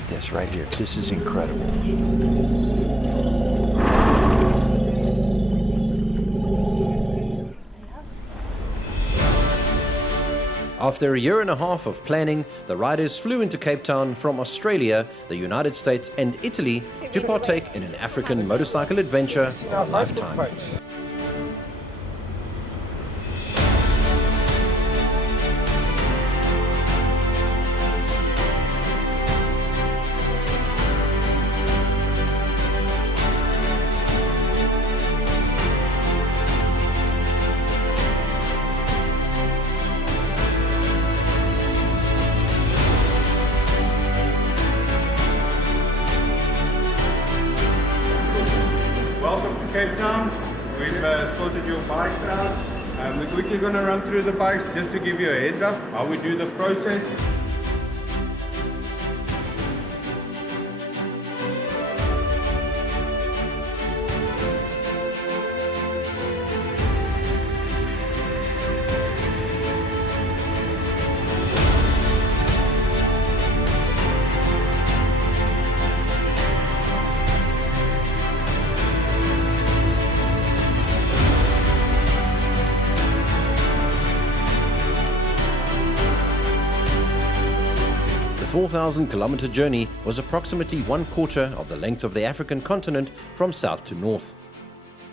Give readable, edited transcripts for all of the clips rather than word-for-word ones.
at this right here. This is incredible. After a year and a half of planning, the riders flew into Cape Town from Australia, the United States and Italy to partake in an African motorcycle adventure of a lifetime. Cape Town. We've sorted your bikes out. We're quickly going to run through the bikes just to give you a heads up how we do the process. The 4,000-kilometer journey was approximately 1/4 of the length of the African continent from south to north.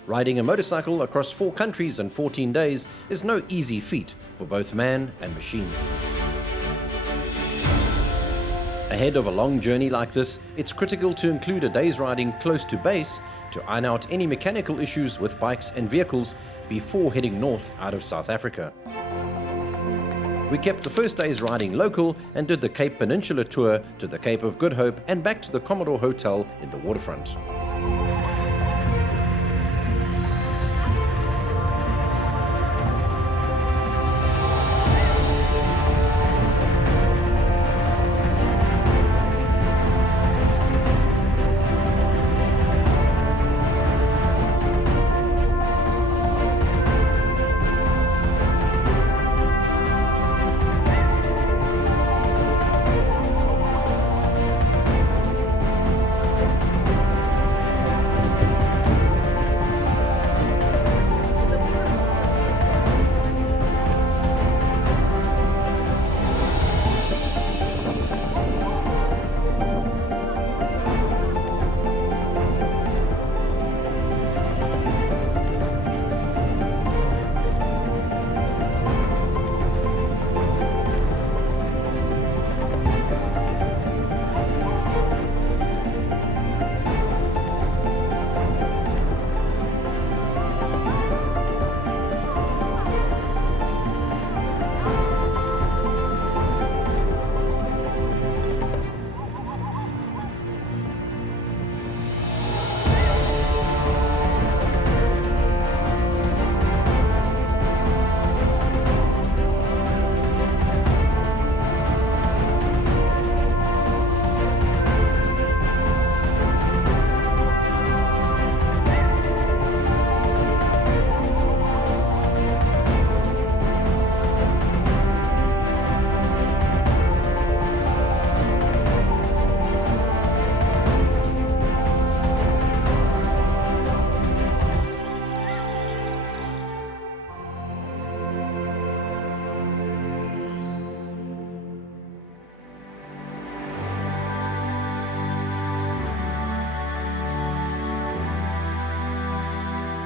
Riding a motorcycle across 4 countries in 14 days is no easy feat for both man and machine. Ahead of a long journey like this, it's critical to include a day's riding close to base to iron out any mechanical issues with bikes and vehicles before heading north out of South Africa. We kept the first day's riding local and did the Cape Peninsula tour to the Cape of Good Hope and back to the Commodore Hotel in the waterfront.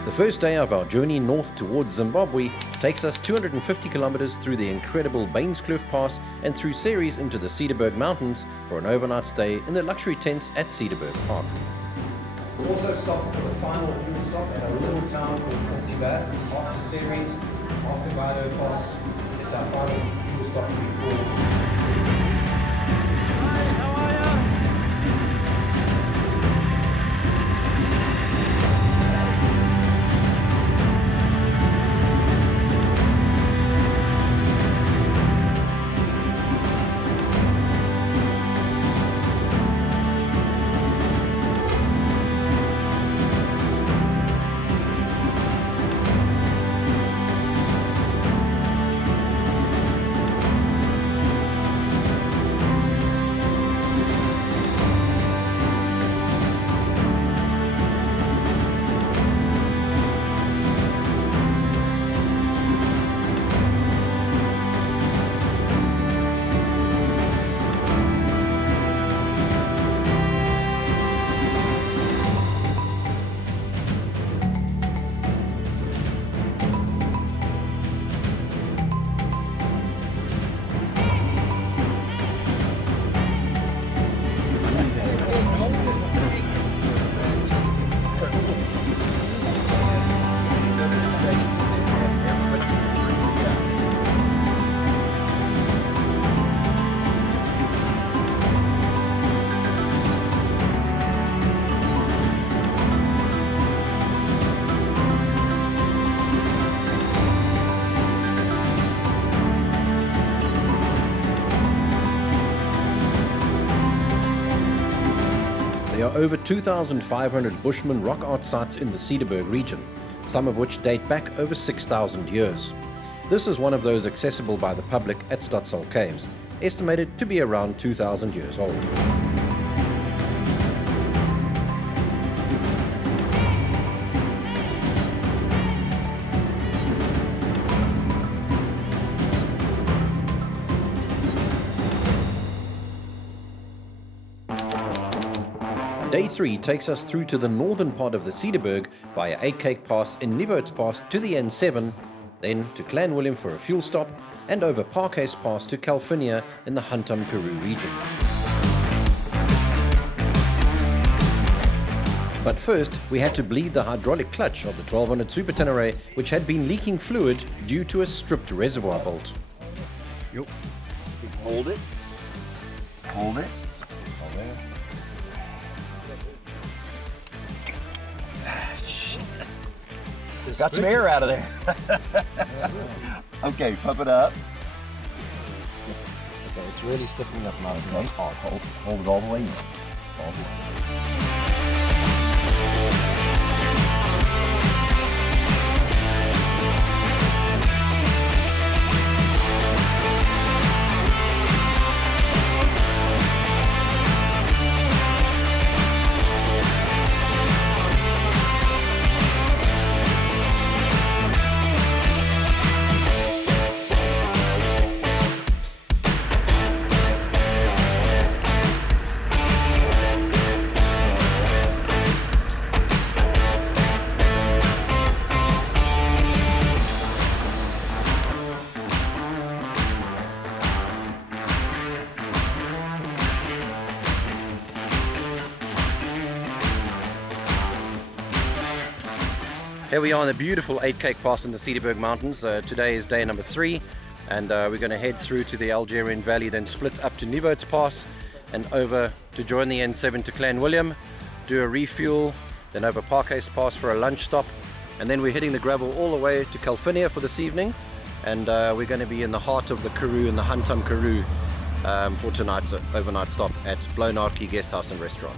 The first day of our journey north towards Zimbabwe takes us 250 kilometers through the incredible Bainskloof Pass and through Ceres into the Cederberg Mountains for an overnight stay in the luxury tents at Cederberg Park. We also stopped for the final fuel stop at a little town called Okiep. It's after Ceres, after Vido Pass. It's our final fuel stop before. There are over 2,500 Bushman rock art sites in the Cederberg region, some of which date back over 6,000 years. This is one of those accessible by the public at Stadsel Caves, estimated to be around 2,000 years old. Day 3 takes us through to the northern part of the Cederberg via Cake Pass in Nieuwoudts Pass to the N7, then to Klein Willem for a fuel stop, and over Parkhuis Pass to Calvinia in the Karoo region. But first, we had to bleed the hydraulic clutch of the 1200 Super Tenere, which had been leaking fluid due to a stripped reservoir bolt. Yep. Hold it. Hold it. Hold there. Got some air out of there. Okay, pump it up. Okay, it's really stiffening up now. Okay. Hard. Hold it all the way in. All the way. Here we are on the beautiful 8 Cake Pass in the Cederberg Mountains. Today is day number 3, and we're going to head through to the Algerian Valley, then split up to Nieuwoudts Pass and over to join the N7 to Klein Willem, do a refuel, then over Parkhuis Pass for a lunch stop, and then we're hitting the gravel all the way to Calvinia for this evening, and we're going to be in the heart of the Karoo in the Karoo for tonight's overnight stop at Blonarchy Guest House and Restaurant.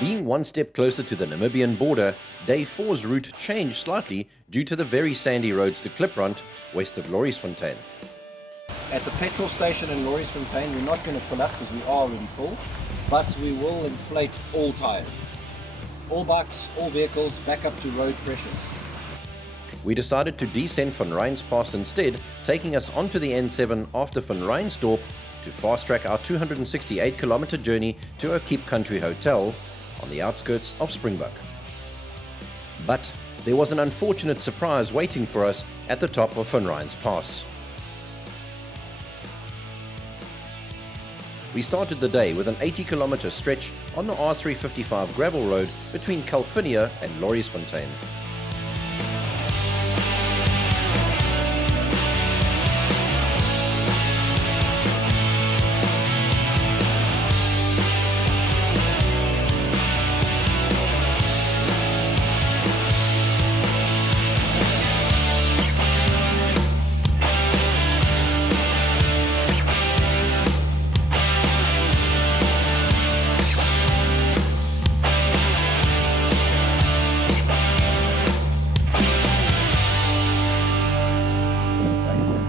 Being one step closer to the Namibian border, Day 4's route changed slightly due to the very sandy roads to Kliprand, west of Lorisfontein. At the petrol station in Lorisfontein, we're not going to fill up because we are already full, but we will inflate all tyres. All bikes, all vehicles, back up to road pressures. We decided to descend Van Ryn's Pass instead, taking us onto the N7 after Van Rynsdorp to fast-track our 268-kilometer journey to Okiep Country Hotel on the outskirts of Springbok. But there was an unfortunate surprise waiting for us at the top of Van Ryn's Pass. We started the day with an 80-kilometer stretch on the R355 gravel road between Calvinia and Lorisfontein.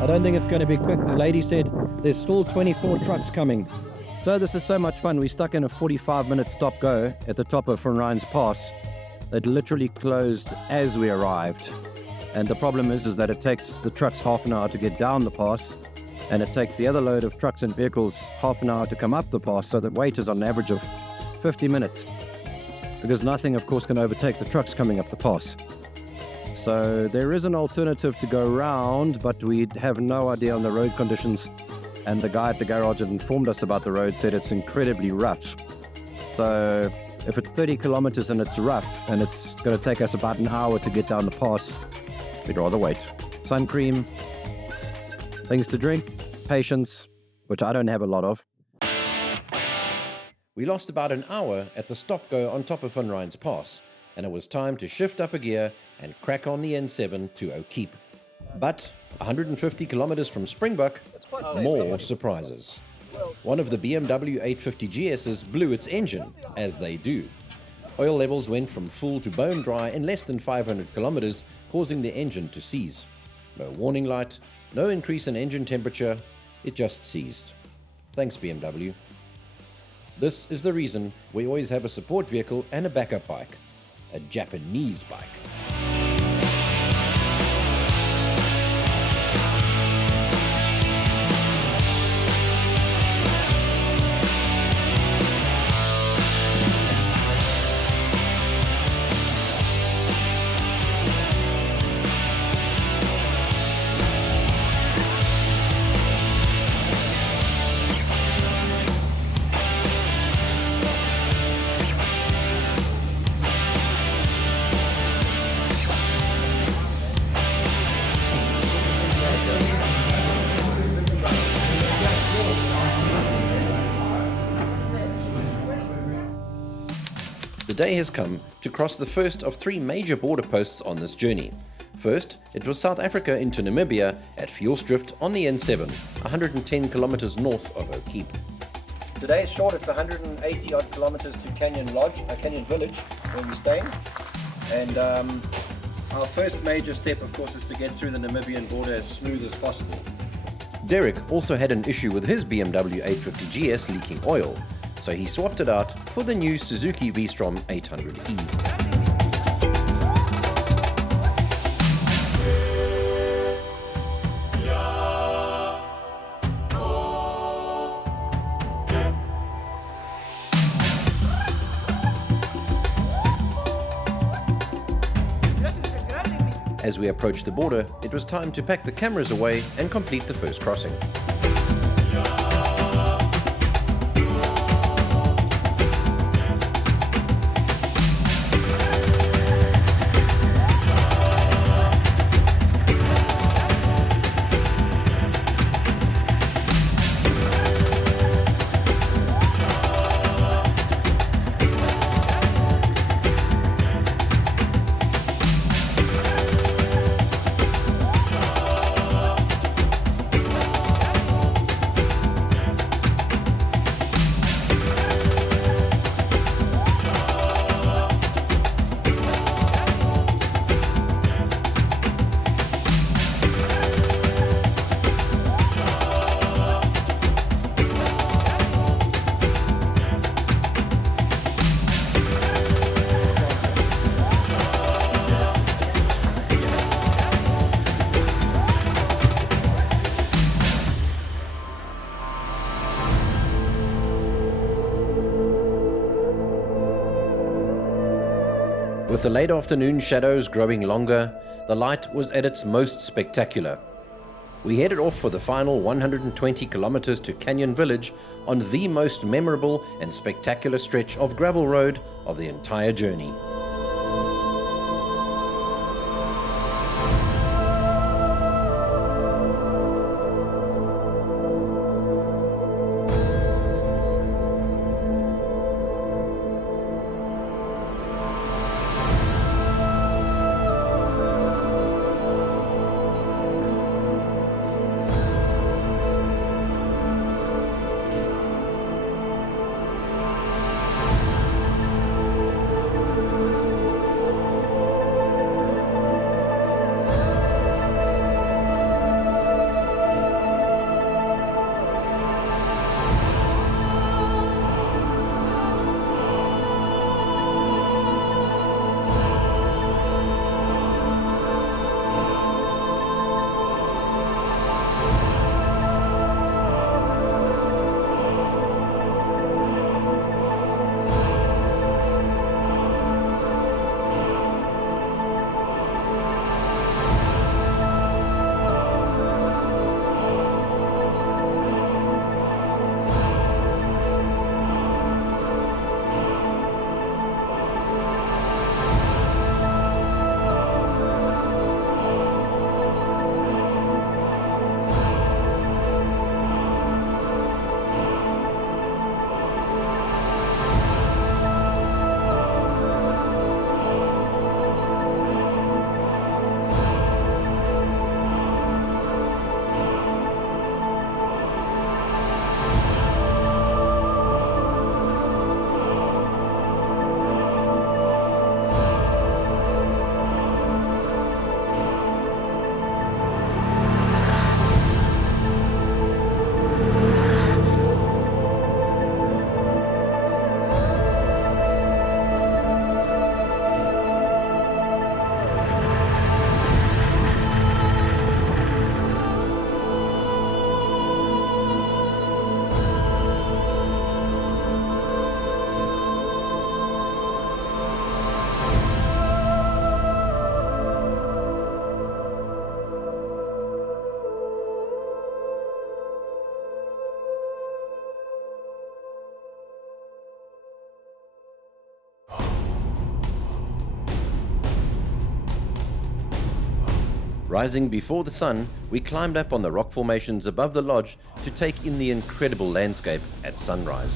don't think it's going to be quick. The lady said there's still 24 trucks coming. So this is so much fun. We stuck in a 45-minute stop-go at the top of Van Ryn's Pass. It literally closed as we arrived. And the problem is that it takes the trucks half an hour to get down the pass, and it takes the other load of trucks and vehicles half an hour to come up the pass, so the wait is on an average of 50 minutes. Because nothing, of course, can overtake the trucks coming up the pass. So there is an alternative to go round, but we have no idea on the road conditions. And the guy at the garage that informed us about the road said it's incredibly rough. So if it's 30 kilometers and it's rough and it's going to take us about an hour to get down the pass, we'd rather wait. Sun cream, things to drink, patience, which I don't have a lot of. We lost about an hour at the stop-go on top of Van Ryn's Pass, and it was time to shift up a gear and crack on the N7 to Okiep. But 150 kilometers from Springbok, more surprises. One of the BMW 850 GS's blew its engine, as they do. Oil levels went from full to bone dry in less than 500 kilometers, causing the engine to seize. No warning light, no increase in engine temperature, it just seized. Thanks BMW. This is the reason we always have a support vehicle and a backup bike, a Japanese bike. The day has come to cross the first of 3 major border posts on this journey. First, it was South Africa into Namibia at Fjolsdrift on the N7, 110 kilometers north of Okiep. Today is short, it's 180 odd kilometers to Canyon Lodge, Canyon Village, where we're staying. And our first major step, of course, is to get through the Namibian border as smooth as possible. Derek also had an issue with his BMW 850 GS leaking oil, so he swapped it out for the new Suzuki V-Strom 800E. As we approached the border, it was time to pack the cameras away and complete the first crossing. With the late afternoon shadows growing longer, the light was at its most spectacular. We headed off for the final 120 kilometers to Canyon Village on the most memorable and spectacular stretch of gravel road of the entire journey. Rising before the sun, we climbed up on the rock formations above the lodge to take in the incredible landscape at sunrise.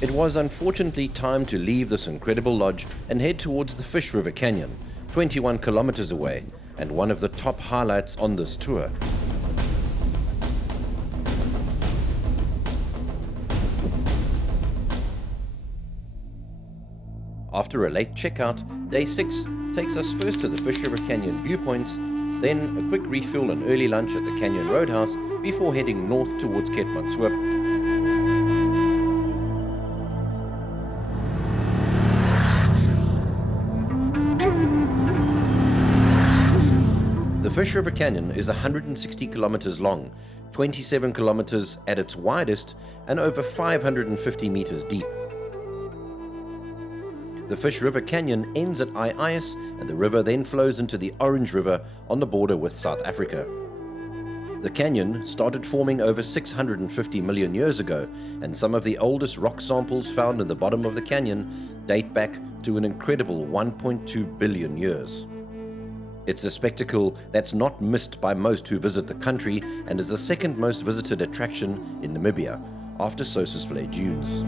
It was unfortunately time to leave this incredible lodge and head towards the Fishriver Canyon, 21 kilometers away, and one of the top highlights on this tour. After a late checkout, day 6 takes us first to the Fishriver Canyon viewpoints, then a quick refuel and early lunch at the Canyon Roadhouse before heading north towards Keetmanshoop. The Fishriver Canyon is 160 kilometers long, 27 kilometers at its widest, and over 550 meters deep. The Fishriver Canyon ends at Ice, and the river then flows into the Orange River on the border with South Africa. The canyon started forming over 650 million years ago, and some of the oldest rock samples found in the bottom of the canyon date back to an incredible 1.2 billion years. It's a spectacle that's not missed by most who visit the country and is the second most visited attraction in Namibia, after Sossusvlei Dunes.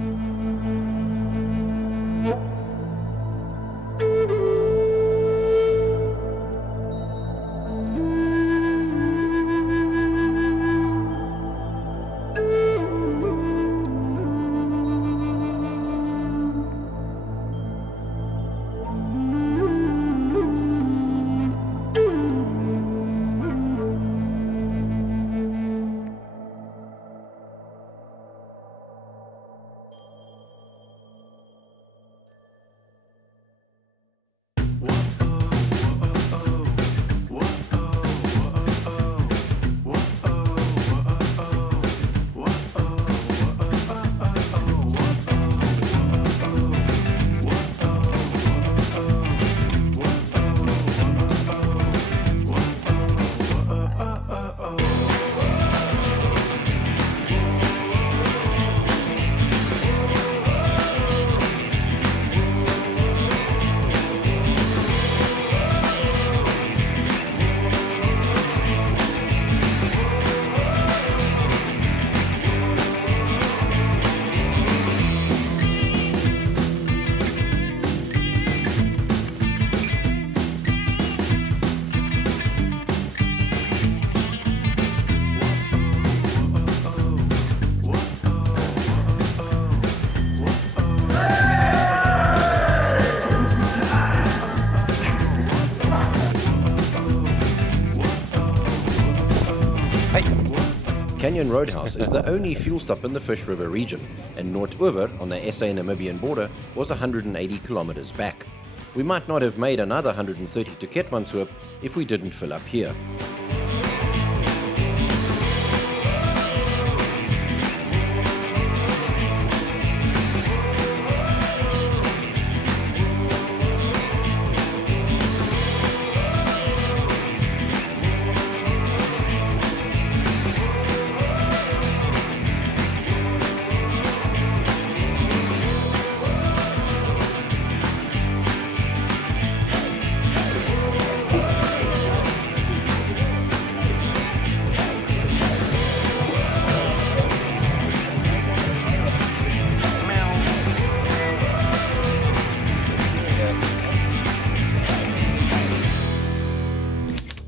Canyon Roadhouse is the only fuel stop in the Fishriver region, and Noord-Oever on the SA-Namibian border was 180 kilometers back. We might not have made another 130 to Keetmanshoop if we didn't fill up here.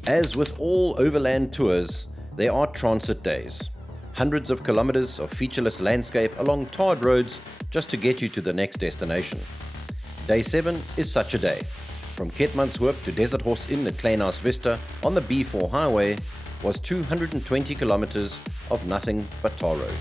As with all overland tours, there are transit days. Hundreds of kilometers of featureless landscape along tarred roads just to get you to the next destination. Day 7 is such a day. from Keetmanshoop to Desert Horse Inn at Klein Vista on the B4 highway was 220 kilometers of nothing but tar road.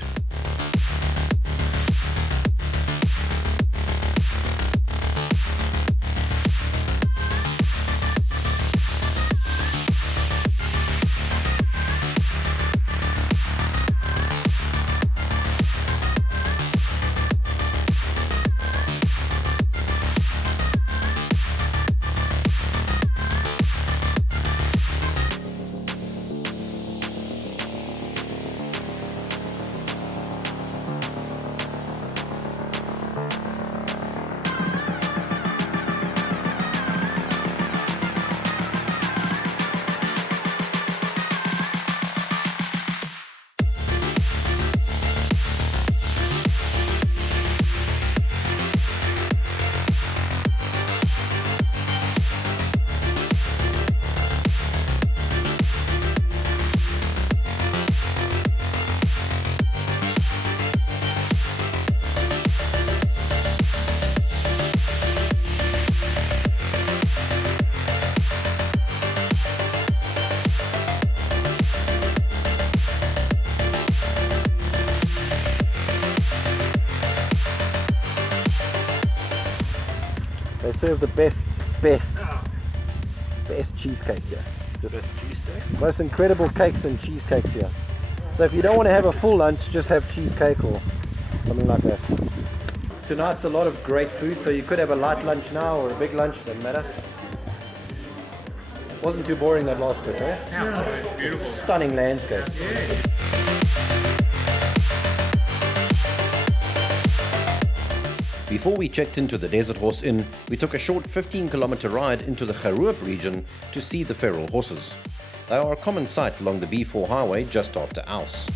They serve the best cheesecake here. Just most incredible cakes and cheesecakes here. So if you don't want to have a full lunch, just have cheesecake or something like that. Tonight's a lot of great food, so you could have a light lunch now or a big lunch, doesn't matter. Wasn't too boring that last bit, eh? Yeah, beautiful. Stunning landscape. Yeah. Before we checked into the Desert Horse Inn, we took a short 15-kilometer ride into the Kharoop region to see the feral horses. They are a common sight along the B4 highway just after Aus.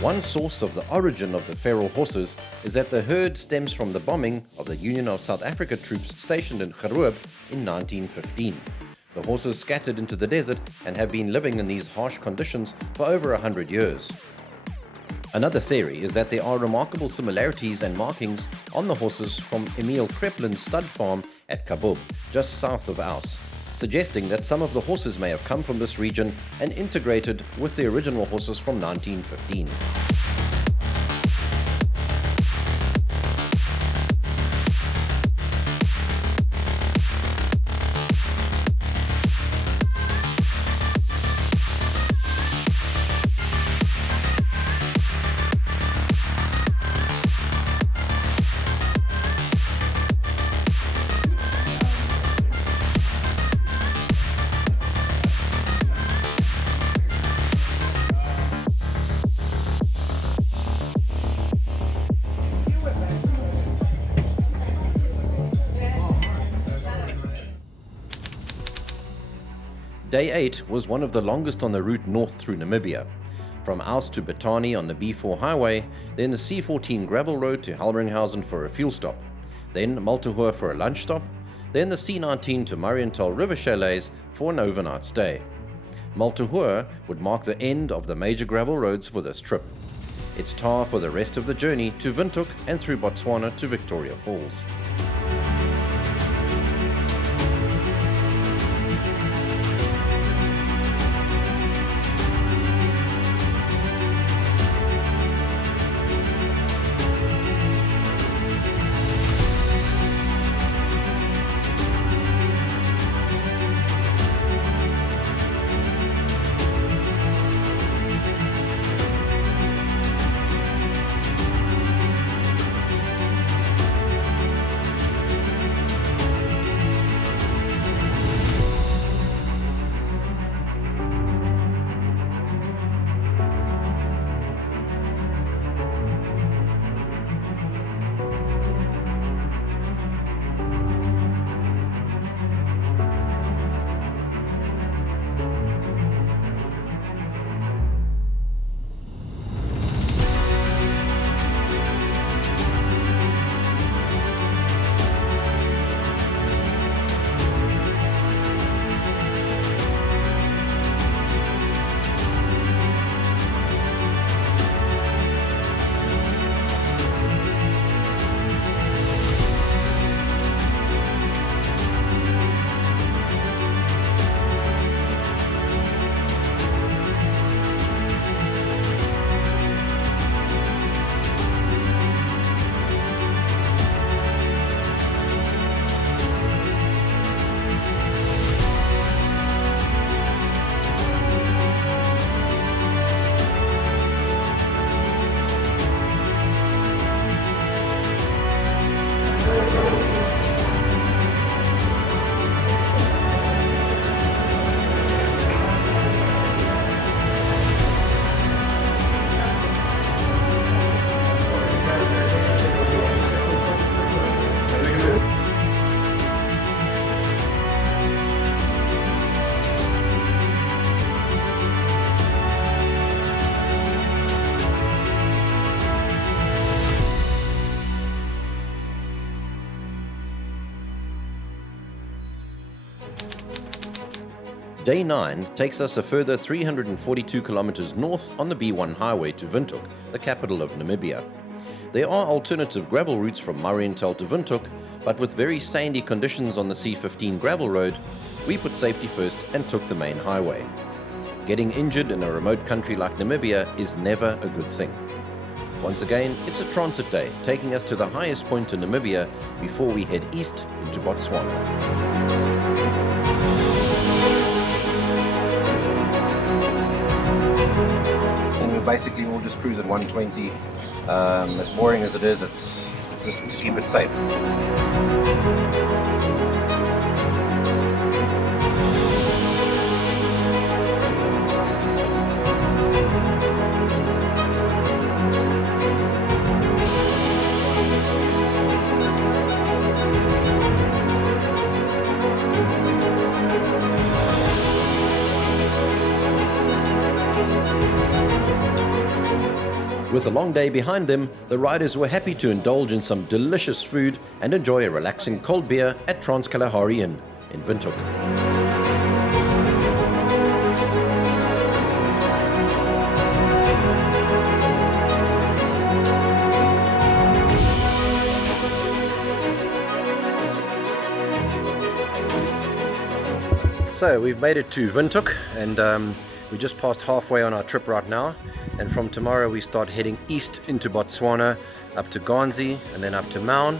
One source of the origin of the feral horses is that the herd stems from the bombing of the Union of South Africa troops stationed in Kharoop in 1915. The horses scattered into the desert and have been living in these harsh conditions for over 100 years. Another theory is that there are remarkable similarities and markings on the horses from Emil Kreplin's stud farm at Kabub, just south of Aus, suggesting that some of the horses may have come from this region and integrated with the original horses from 1915. Day 8 was one of the longest on the route north through Namibia. From Aus to Botany on the B4 highway, then the C14 gravel road to Helmeringhausen for a fuel stop, then Multihoor for a lunch stop, then the C19 to Mariental river chalets for an overnight stay. Multihoor would mark the end of the major gravel roads for this trip. It's tar for the rest of the journey to Windhoek and through Botswana to Victoria Falls. Day 9 takes us a further 342 kilometers north on the B1 highway to Windhoek, the capital of Namibia. There are alternative gravel routes from Mariental to Windhoek, but with very sandy conditions on the C15 gravel road, we put safety first and took the main highway. Getting injured in a remote country like Namibia is never a good thing. Once again, it's a transit day, taking us to the highest point in Namibia before we head east into Botswana. And we basically will just cruise at 120. As boring as it is, it's just to keep it safe. With a long day behind them, the riders were happy to indulge in some delicious food and enjoy a relaxing cold beer at Transkalahari Inn in Windhoek. So we've made it to Windhoek, and we just passed halfway on our trip right now, and from tomorrow we start heading east into Botswana, up to Ghanzi and then up to Maun,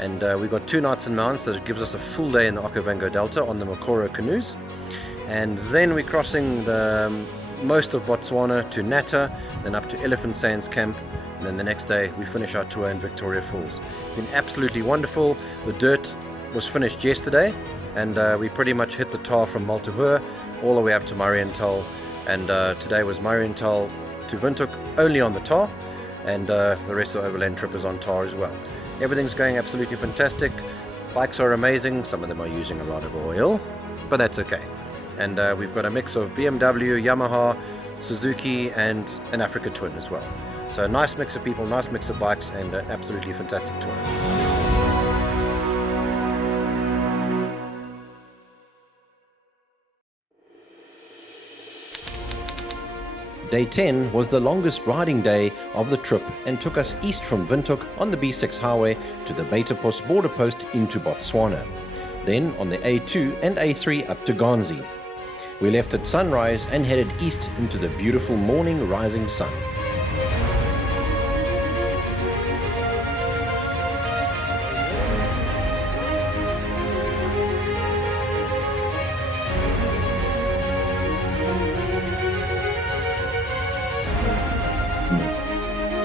and we've got 2 nights in Maun, so it gives us a full day in the Okavango Delta on the Mokoro canoes, and then we're crossing most of Botswana to Natta, then up to Elephant Sands Camp, and then the next day we finish our tour in Victoria Falls. It's been absolutely wonderful. The dirt was finished yesterday, and we pretty much hit the tar from Maltahua all the way up to Mariental, and today was Mariental to Windhoek only on the tar, and the rest of the overland trip is on tar as well. Everything's going absolutely fantastic. Bikes are amazing. Some of them are using a lot of oil, but that's okay. And we've got a mix of BMW, Yamaha, Suzuki, and an Africa Twin as well. So a nice mix of people, nice mix of bikes, and an absolutely fantastic tour. Day 10 was the longest riding day of the trip and took us east from Windhoek on the B6 highway to the Beitapos border post into Botswana. Then on the A2 and A3 up to Ghanzi. We left at sunrise and headed east into the beautiful morning rising sun.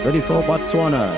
Ready for Botswana.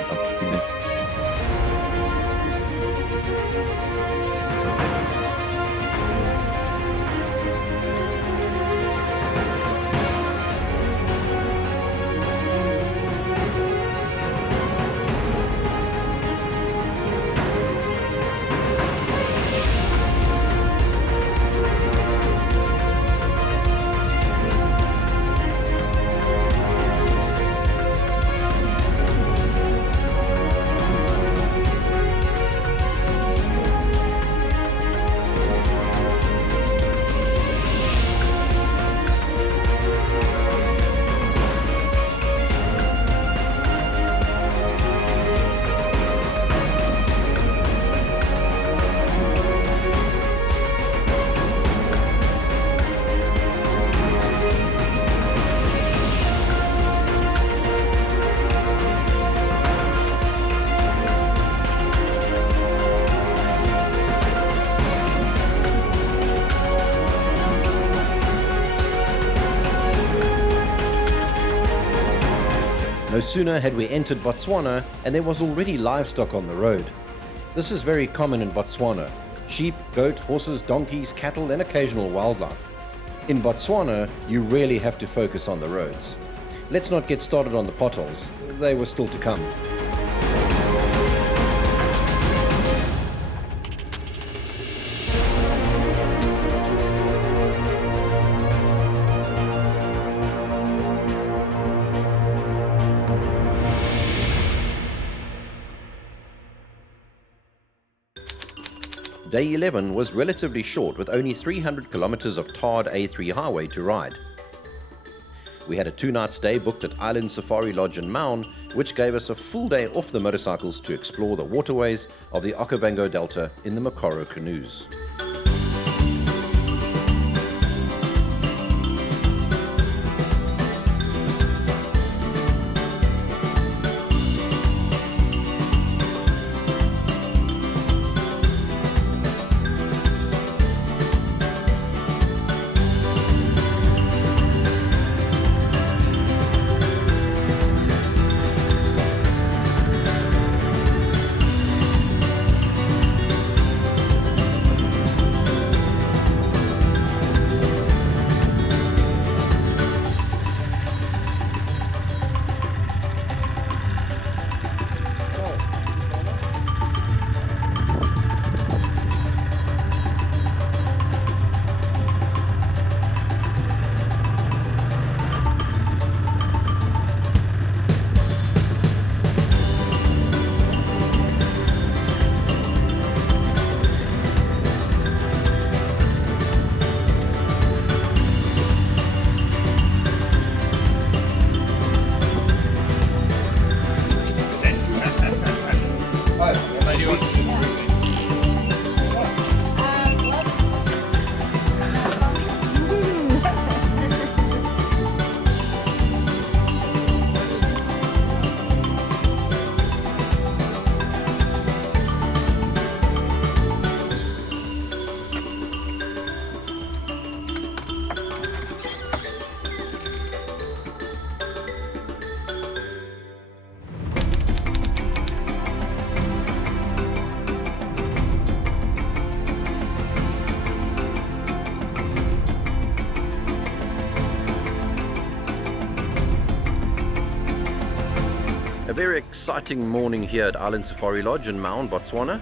No sooner had we entered Botswana and there was already livestock on the road. This is very common in Botswana: sheep, goat, horses, donkeys, cattle and occasional wildlife. In Botswana, you really have to focus on the roads. Let's not get started on the potholes, they were still to come. Day 11 was relatively short with only 300 kilometers of tarred A3 highway to ride. We had a 2-night stay booked at Island Safari Lodge in Maun, which gave us a full day off the motorcycles to explore the waterways of the Okavango Delta in the Mokoro canoes. A very exciting morning here at Island Safari Lodge in Maun, Botswana.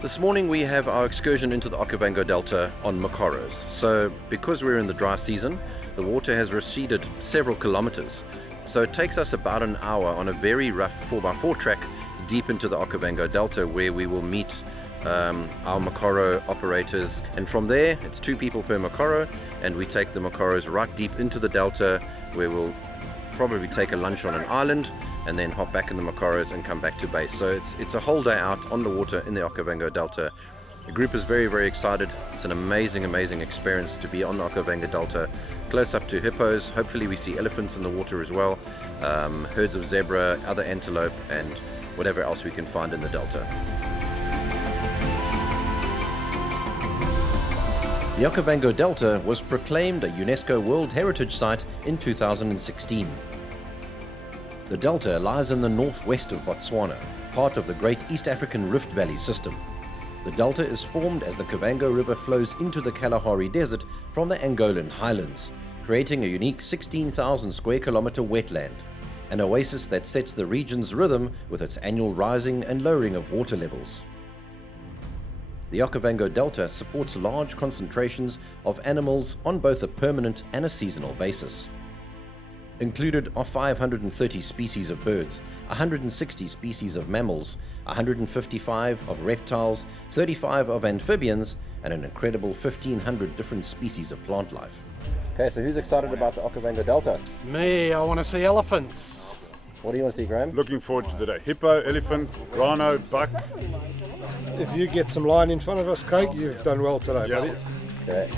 This morning we have our excursion into the Okavango Delta on Mokoros. So because we're in the dry season, the water has receded several kilometers. So it takes us about an hour on a very rough 4x4 track deep into the Okavango Delta, where we will meet our Mokoro operators, and from there it's 2 people per Mokoro, and we take the Mokoros right deep into the Delta, where we'll probably take a lunch on an island and then hop back in the Mokoros and come back to base. So it's a whole day out on the water in the Okavango Delta. The group is very, very excited. It's an amazing experience to be on the Okavango Delta, close up to hippos. Hopefully we see elephants in the water as well, herds of zebra, other antelope, and whatever else we can find in the Delta. The Okavango Delta was proclaimed a UNESCO World Heritage Site in 2016. The Delta lies in the northwest of Botswana, part of the Great East African Rift Valley system. The Delta is formed as the Okavango River flows into the Kalahari Desert from the Angolan highlands, creating a unique 16,000 square kilometer wetland, an oasis that sets the region's rhythm with its annual rising and lowering of water levels. The Okavango Delta supports large concentrations of animals on both a permanent and a seasonal basis. Included are 530 species of birds, 160 species of mammals, 155 of reptiles, 35 of amphibians, and an incredible 1,500 different species of plant life. Okay, so who's excited about the Okavango Delta? Me, I want to see elephants. What do you want to see, Graham? Looking forward to the day. Hippo, elephant, rhino, buck. If you get some line in front of us, Craig, you've done well today, Yeah. buddy. Okay.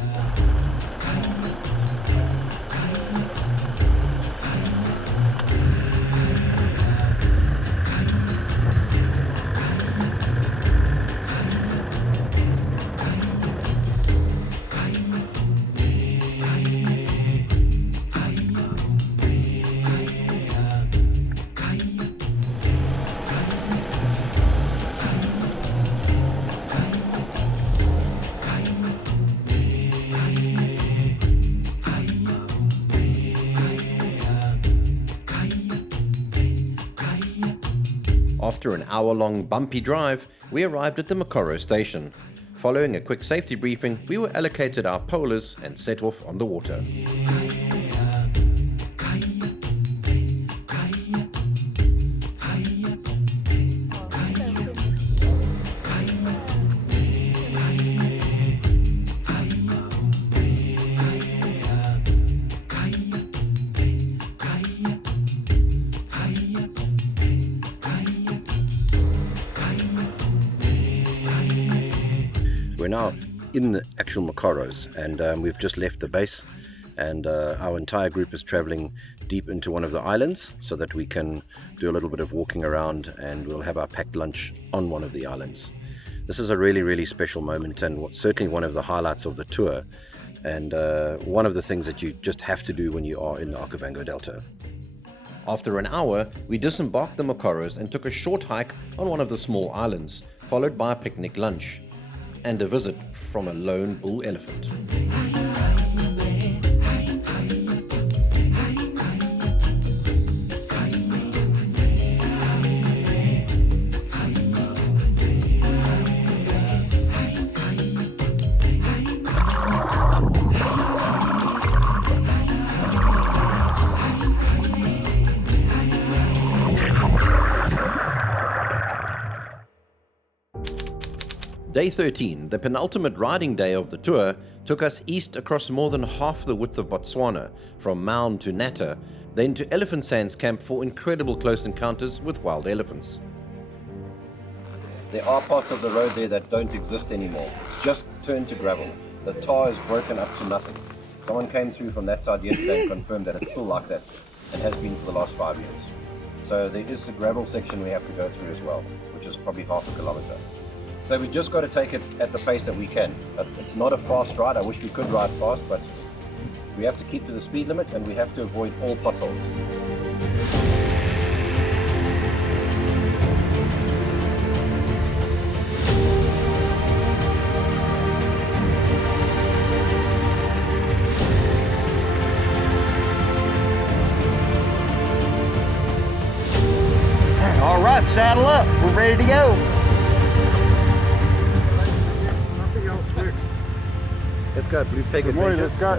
After an hour-long bumpy drive, we arrived at the Mokoro station. Following a quick safety briefing, we were allocated our polers and set off on the water. We're now in the actual Mokoros, and we've just left the base, and our entire group is traveling deep into one of the islands so that we can do a little bit of walking around, and we'll have our packed lunch on one of the islands. This is a really, really special moment, and certainly one of the highlights of the tour, and one of the things that you just have to do when you are in the Okavango Delta. After an hour, we disembarked the Mokoros and took a short hike on one of the small islands, followed by a picnic lunch and a visit from a lone bull elephant. Day 13, the penultimate riding day of the tour, took us east across more than half the width of Botswana, from Maun to Natta, then to Elephant Sands Camp for incredible close encounters with wild elephants. There are parts of the road there that don't exist anymore. It's just turned to gravel. The tar is broken up to nothing. Someone came through from that side yesterday and confirmed that it's still like that, and has been for the last 5 years. So there is a gravel section we have to go through as well, which is probably half a kilometer. So we just got to take it at the pace that we can. It's not a fast ride. I wish we could ride fast, but we have to keep to the speed limit, and we have to avoid all potholes. All right, saddle up. We're ready to go. Let's go, blue peg. Good morning, let's go.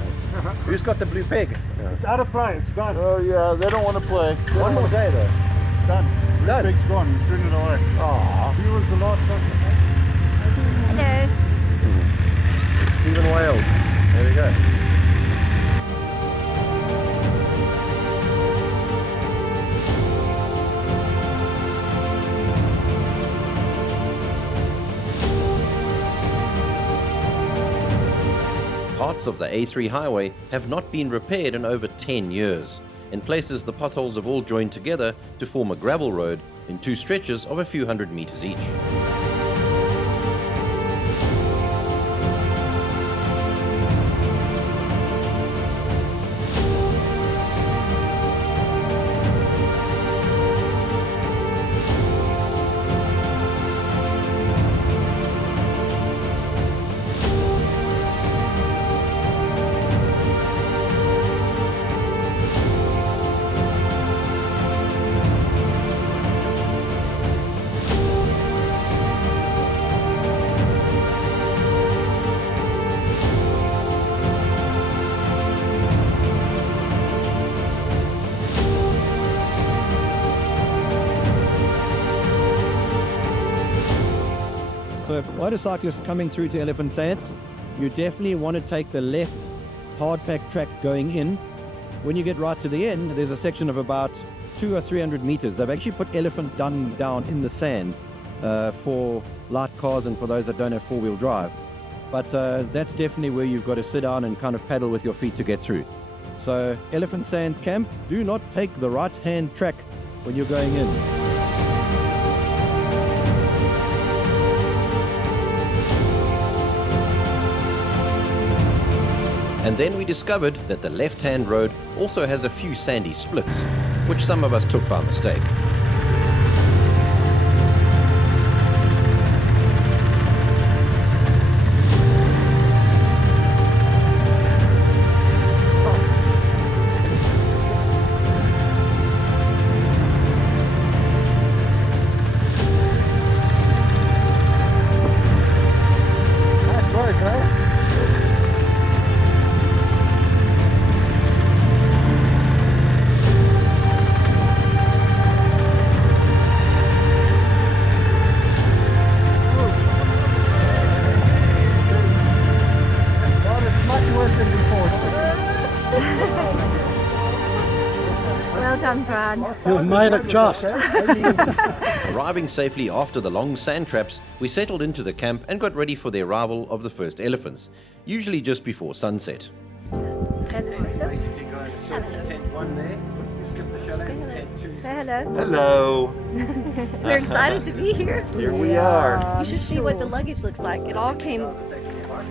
Who's got the blue peg? It's out of play, it's gone. Oh yeah, they don't want to play. One more day though. Done. Done. Blue peg's gone, we threw it away. Aww. He was the last one. Hello. Stephen Wales. There we go. Parts of the A3 highway have not been repaired in over 10 years. In places, the potholes have all joined together to form a gravel road in two stretches of a few hundred meters each. So motorcyclists coming through to Elephant Sands, you definitely want to take the left hard pack track going in. When you get right to the end, there's a section of about 200 or 300 meters. They've actually put elephant dung down in the sand for light cars and for those that don't have four-wheel drive. But that's definitely where you've got to sit down and kind of paddle with your feet to get through. So Elephant Sands Camp, do not take the right-hand track when you're going in. And then we discovered that the left-hand road also has a few sandy splits, which some of us took by mistake. done. You've made it just. Arriving safely after the long sand traps, we settled into the camp and got ready for the arrival of the first elephants, usually just before sunset. Basically go in a circle, tent 1 there, you skip the chalet, tent 2. Say hello. Hello. We're excited to be here. Here we are. You should see what the luggage looks like. It all came,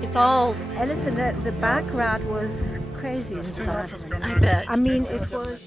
it's all... Alison, the back route was crazy inside. I bet. I mean, it was...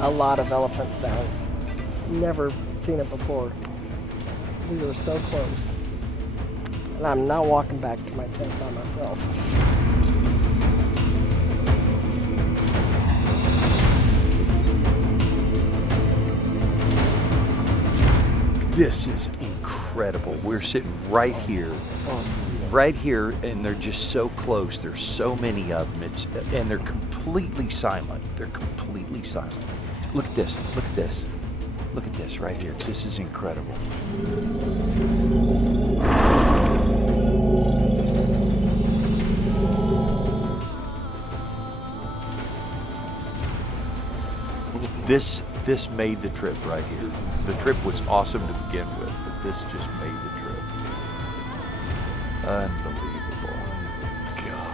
A lot of elephant sounds. Never seen it before. We were so close. And I'm now walking back to my tent by myself. This is incredible. We're sitting right here, and they're just so close. There's so many of them, and they're completely silent. They're completely silent. Look at this, look at this. Look at this right here. This is incredible. This made the trip right here. The trip was awesome to begin with, but this just made the trip. Unbelievable. God.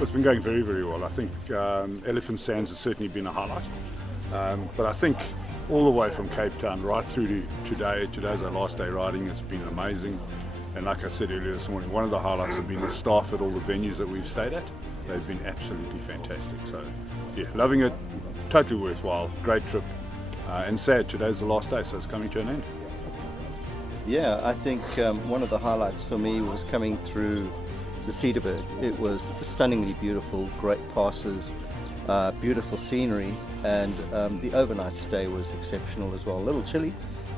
It's been going very, very well. I think Elephant Sands has certainly been a highlight. But I think all the way from Cape Town right through to today, today's our last day riding, it's been amazing. And like I said earlier this morning, one of the highlights have been the staff at all the venues that we've stayed at. They've been absolutely fantastic. So yeah, loving it, totally worthwhile, great trip. And sad, today's the last day, so it's coming to an end. Yeah, I think one of the highlights for me was coming through the Cederberg. It was stunningly beautiful, great passes, beautiful scenery, and the overnight stay was exceptional as well. A little chilly,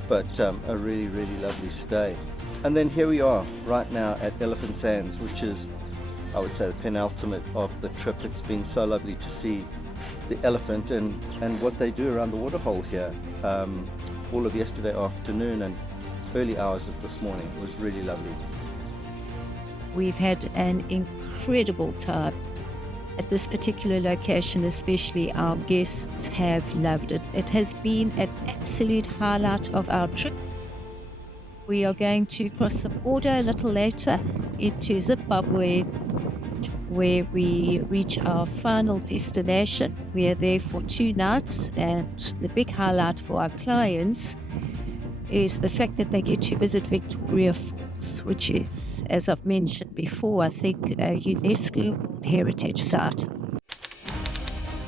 but a really, really lovely stay. And then here we are right now at Elephant Sands, which is, I would say, the penultimate of the trip. It's been so lovely to see the elephant and what they do around the waterhole here all of yesterday afternoon and early hours of this morning. It was really lovely. We've had an incredible time at this particular location, especially our guests have loved it. It has been an absolute highlight of our trip. We are going to cross the border a little later into Zimbabwe, where we reach our final destination. We are there for 2 nights, and the big highlight for our clients is the fact that they get to visit Victoria Falls, which is, as I've mentioned before, I think a UNESCO World Heritage Site.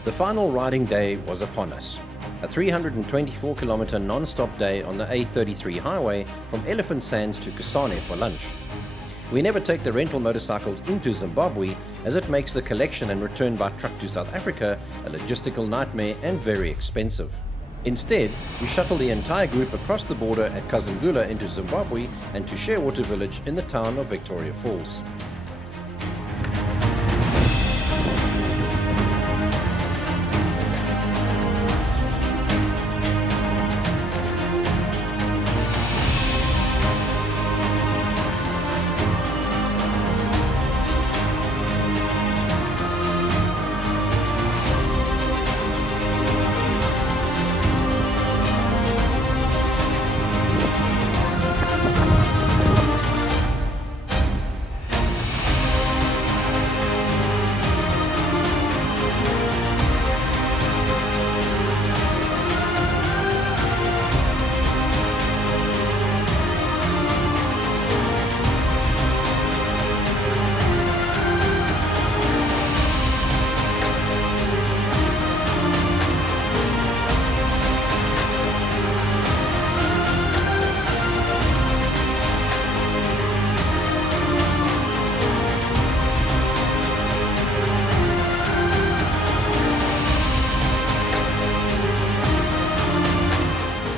The final riding day was upon us. A 324-kilometer non-stop day on the A33 highway from Elephant Sands to Kasane for lunch. We never take the rental motorcycles into Zimbabwe, as it makes the collection and return by truck to South Africa a logistical nightmare and very expensive. Instead, we shuttle the entire group across the border at Kazungula into Zimbabwe and to Shearwater village in the town of Victoria Falls.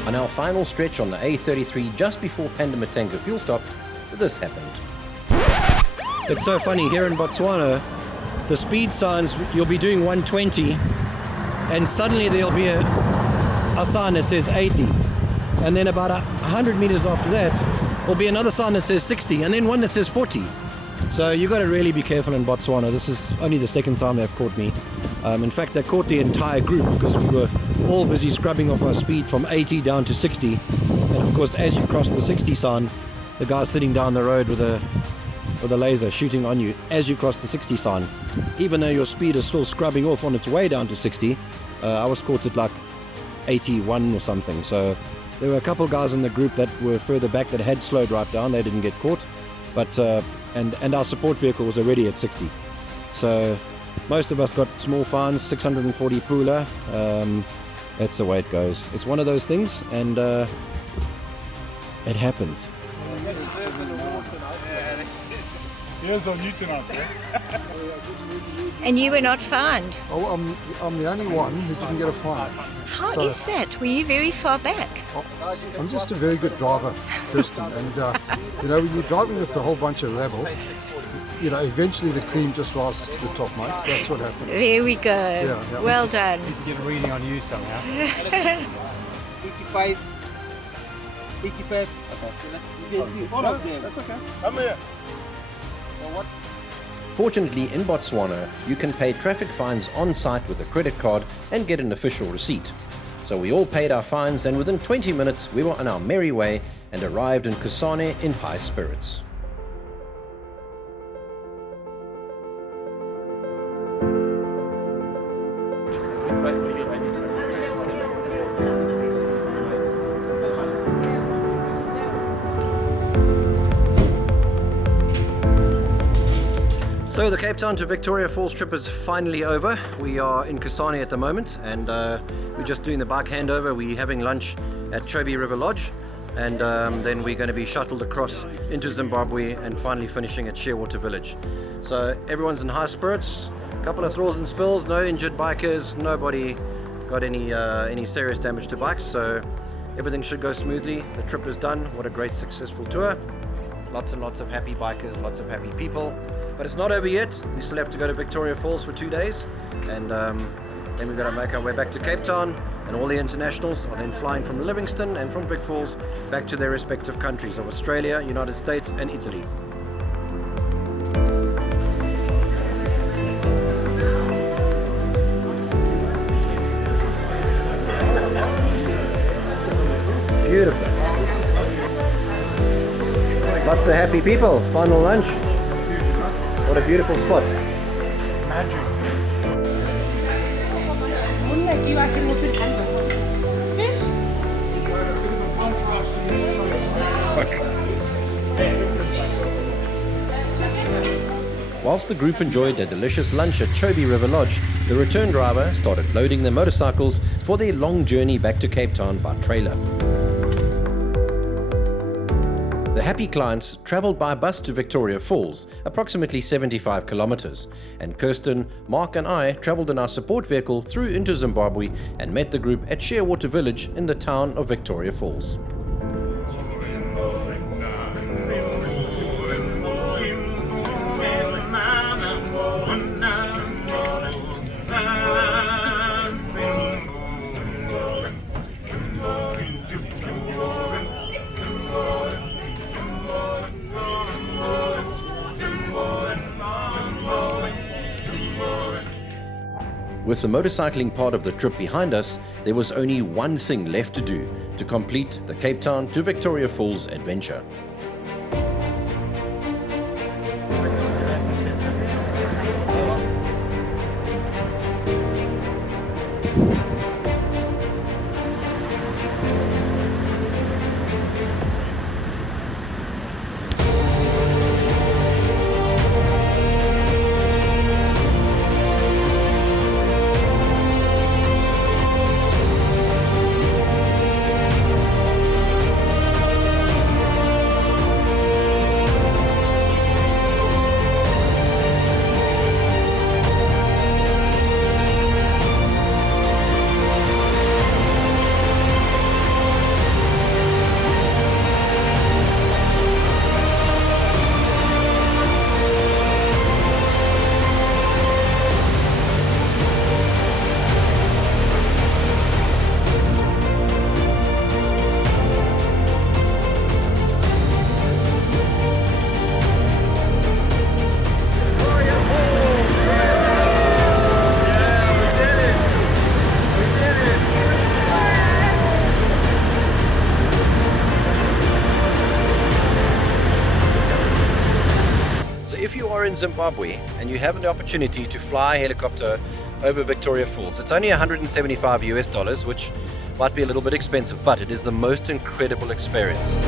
On our final stretch on the A33 just before Pandamatango fuel stop, this happened. It's so funny, here in Botswana, the speed signs, you'll be doing 120 and suddenly there'll be a sign that says 80, and then about 100 meters after that there'll be another sign that says 60, and then one that says 40. So you've got to really be careful in Botswana. This is only the second time they've caught me. In fact, they caught the entire group because we were all busy scrubbing off our speed from 80 down to 60. And of course, as you cross the 60 sign, the guy's sitting down the road with a laser shooting on you as you cross the 60 sign. Even though your speed is still scrubbing off on its way down to 60, I was caught at like 81 or something. So there were a couple guys in the group that were further back that had slowed right down. They didn't get caught, but and our support vehicle was already at 60. So most of us got small fines, 640 pula. That's the way it goes. It's one of those things, and it happens. Here's on you tonight, And you were not fined. Oh, I'm the only one who didn't get a fine. How is that? Were you very far back? I'm just a very good driver, Kirsten, and when you're driving with a whole bunch of rabble, eventually the cream just rises to the top, mate. That's what happens. There we go. Yeah. Well done. You can get a reading on you somehow. 85. 85. Okay. You can see all of them. That's okay. Come here. Fortunately, in Botswana, you can pay traffic fines on site with a credit card and get an official receipt. So we all paid our fines, and within 20 minutes we were on our merry way and arrived in Kasane in high spirits. So the Cape Town to Victoria Falls trip is finally over. We are in Kasane at the moment, and we're just doing the bike handover. We're having lunch at Chobe River Lodge, and then we're going to be shuttled across into Zimbabwe and finally finishing at Shearwater village. So everyone's in high spirits, a couple of thrills and spills, no injured bikers, nobody got any serious damage to bikes, so everything should go smoothly. The trip is done. What a great successful tour. Lots and lots of happy bikers, lots of happy people. But it's not over yet. We still have to go to Victoria Falls for 2 days, and then we're going to make our way back to Cape Town, and all the internationals are then flying from Livingston and from Vic Falls back to their respective countries of Australia, United States and Italy. Beautiful. Lots of happy people. Final lunch. What a beautiful spot. Magic. Whilst the group enjoyed a delicious lunch at Chobe River Lodge, the return driver started loading their motorcycles for their long journey back to Cape Town by trailer. The happy clients travelled by bus to Victoria Falls, approximately 75 kilometres, and Kirsten, Mark and I travelled in our support vehicle through into Zimbabwe and met the group at Shearwater Village in the town of Victoria Falls. With the motorcycling part of the trip behind us, there was only one thing left to do to complete the Cape Town to Victoria Falls adventure. In Zimbabwe and you have the opportunity to fly a helicopter over Victoria Falls, it's only $175 US, which might be a little bit expensive, but it is the most incredible experience.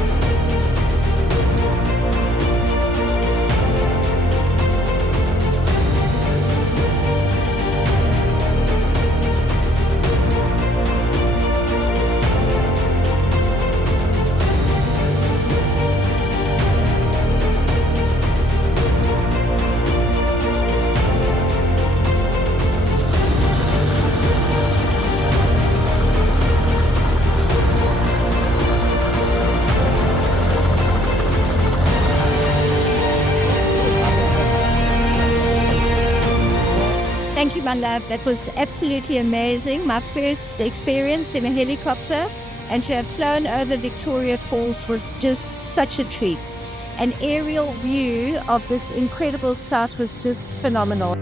My love, that was absolutely amazing. My first experience in a helicopter, and to have flown over Victoria Falls was just such a treat. An aerial view of this incredible site was just phenomenal.